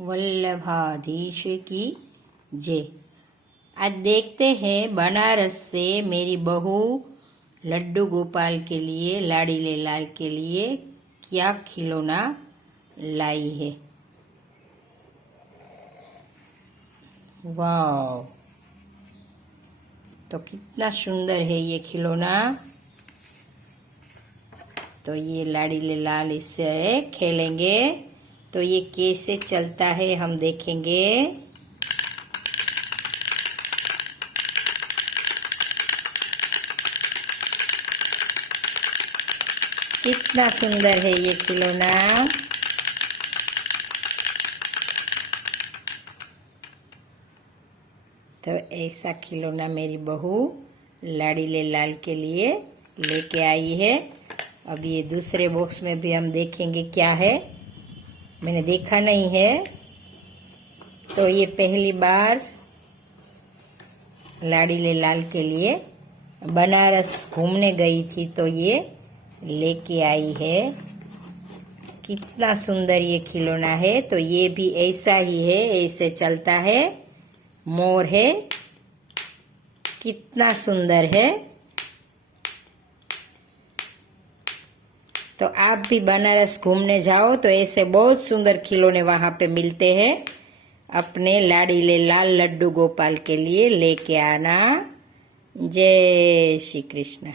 वल्लभाधीश की जय। आज देखते हैं बनारस से मेरी बहू लड्डू गोपाल के लिए, लाडीले लाल के लिए क्या खिलौना लाई है। वाह, तो कितना सुंदर है ये खिलौना। तो ये लाडीले लाल इससे खेलेंगे। तो ये कैसे चलता है हम देखेंगे। कितना सुंदर है ये खिलौना। तो ऐसा खिलौना मेरी बहू लाडीले लाल के लिए लेके आई है। अब ये दूसरे बॉक्स में भी हम देखेंगे क्या है, मैंने देखा नहीं है। तो ये पहली बार लाडीले लाल के लिए बनारस घूमने गई थी तो ये लेके आई है। कितना सुंदर ये खिलौना है। तो ये भी ऐसा ही है, ऐसे चलता है, मोर है, कितना सुंदर है। तो आप भी बनारस घूमने जाओ तो ऐसे बहुत सुंदर खिलौने वहां पे मिलते हैं। अपने लाडीले लाल लड्डू गोपाल के लिए लेके आना। जय श्री कृष्ण।